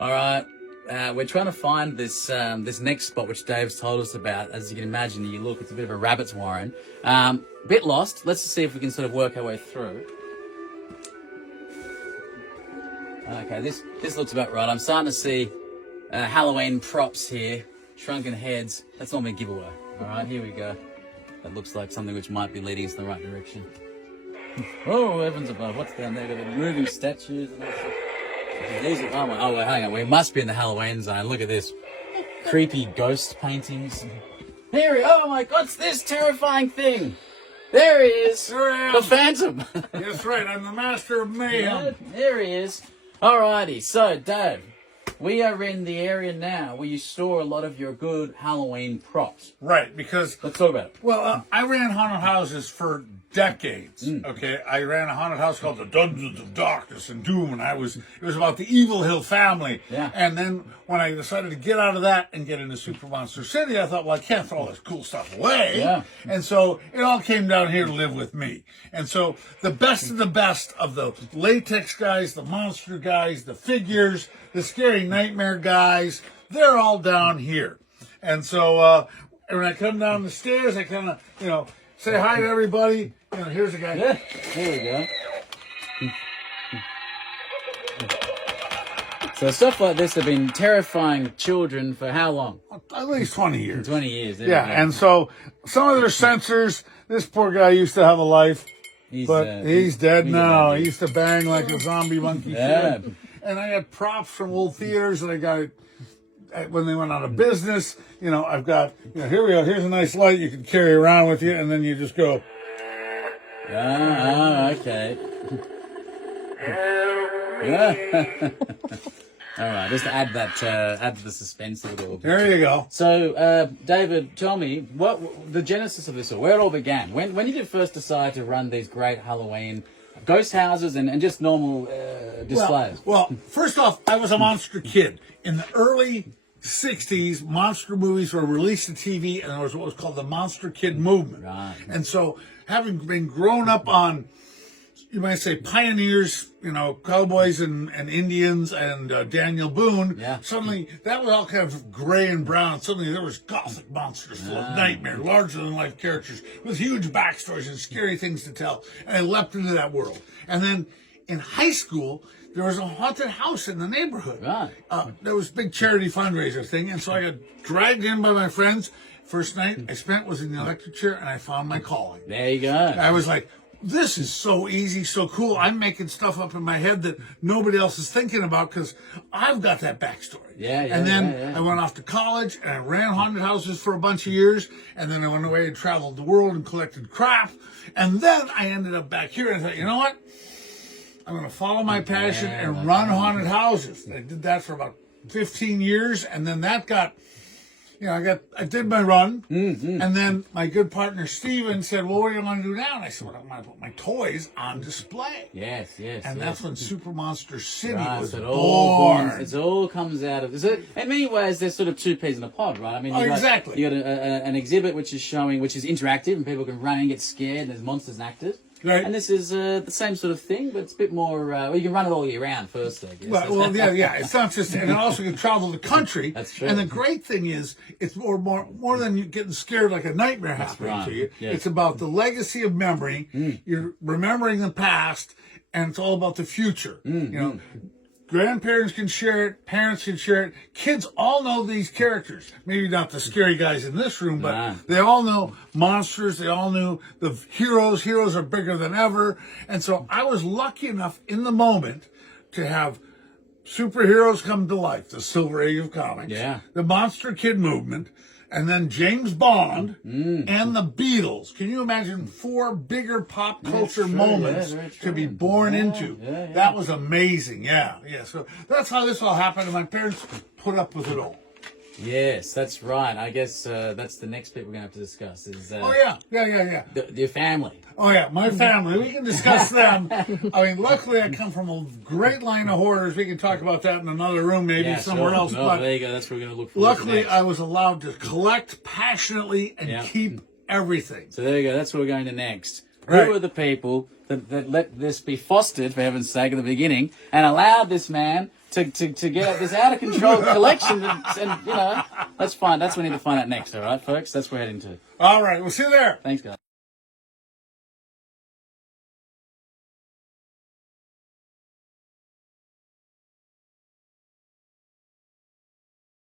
All right. We're trying to find this this next spot which Dave's told us about. As you can imagine, you look, it's a bit of a rabbit's warren. Bit lost. Let's see if we can sort of work our way through. Okay, this looks about right. I'm starting to see Halloween props here, shrunken heads. That's normally a giveaway. All right, here we go. That looks like something which might be leading us in the right direction. Oh, heavens above! What's down there? Got the moving statues and all sorts. These are, oh, well, hang on. We must be in the Halloween zone. Look at this. Creepy ghost paintings. Here oh my God, what's this terrifying thing? There he is. There I am. The Phantom. That's right. I'm the master of mayhem. Yeah, there he is. Alrighty. So, Dave, we are in the area now where you store a lot of your good Halloween props. Right, because... Let's talk about it. Well, I ran haunted houses for decades, okay? I ran a haunted house called the Dungeons of Darkness and Doom, and it was about the Evil Hill family. Yeah. And then when I decided to get out of that and get into Super Monster City, I thought, well, I can't throw all this cool stuff away. Yeah. And so it all came down here to live with me. And so the best of the latex guys, the monster guys, the figures, the scary nightmare guys, they're all down here. And so when I come down the stairs, I kind of, say hi to everybody. Here's a guy. Yeah, here we go. So stuff like this have been terrifying children for how long? At least 20 years. 20 years. Yeah, and so some of their sensors, this poor guy used to have a life, but he's dead now. He used to bang like a zombie monkey. Yeah. And I had props from old theaters that I got when they went out of business. I've got, here we go. Here's a nice light you can carry around with you, and then you just go. Okay. Yeah. All right, just to add that, add to the suspense a little bit. There you go. So, David, tell me what the genesis of this, or where it all began. When did you first decide to run these great Halloween ghost houses and just normal displays? Well, first off, I was a monster kid. In the early 60s, monster movies were released to TV, and there was what was called the Monster Kid movement. Right. And so, having been grown up on, you might say, pioneers, cowboys and Indians and Daniel Boone, suddenly that was all kind of gray and brown. Suddenly there was gothic monsters full of nightmare, larger-than-life characters with huge backstories and scary things to tell. And I leapt into that world. And then in high school, there was a haunted house in the neighborhood. Right. There was a big charity fundraiser thing, and so I got dragged in by my friends. First night I spent was in the electric chair, and I found my calling. There you go. I was like, this is so easy, so cool. I'm making stuff up in my head that nobody else is thinking about because I've got that backstory. Yeah. And then I went off to college and I ran haunted houses for a bunch of years. And then I went away and traveled the world and collected crap. And then I ended up back here and I thought, you know what? I'm going to follow my passion and run haunted houses. And I did that for about 15 years. And then that got... I did my run, and then my good partner Steven said, well, what do you want to do now? And I said, well, I want to put my toys on display. Yes. And that's when Super Monster City was so born. It all comes out of... So in many ways, there's sort of two peas in a pod, right? I mean, exactly. You got an exhibit which is interactive, and people can run and get scared, and there's monsters and actors. Right. And this is the same sort of thing, but it's a bit more... you can run it all year round first, I guess. Well, yeah. It's not just... And also you can travel the country. That's true. And the great thing is, it's more than you getting scared like a nightmare happening to you. Yes. It's about the legacy of memory. You're remembering the past, and it's all about the future. Grandparents can share it, parents can share it. Kids all know these characters. Maybe not the scary guys in this room, but they all know monsters. They all knew the heroes. Heroes are bigger than ever. And so I was lucky enough in the moment to have superheroes come to life, the Silver Age of comics, the Monster Kid movement, and then James Bond and the Beatles. Can you imagine 4 bigger pop culture moments to be born into? That was amazing. Yeah. So that's how this all happened, and my parents put up with it all. Yes, that's right. I guess that's the next bit we're going to have to discuss. Is your family. Oh, yeah, my family. We can discuss them. I mean, luckily I come from a great line of horrors. We can talk about that in another room, maybe somewhere else. No, but there you go. That's what we're going to look for. Luckily, I was allowed to collect passionately and keep everything. So there you go. That's what we're going to next. Right. Who are the people that let this be fostered, for heaven's sake, at the beginning, and allowed this man to get at this out of control collection, and you know, that's fine. That's what we need to find out next. All right, folks, that's what we're heading to. All right, we'll see you there. Thanks, guys.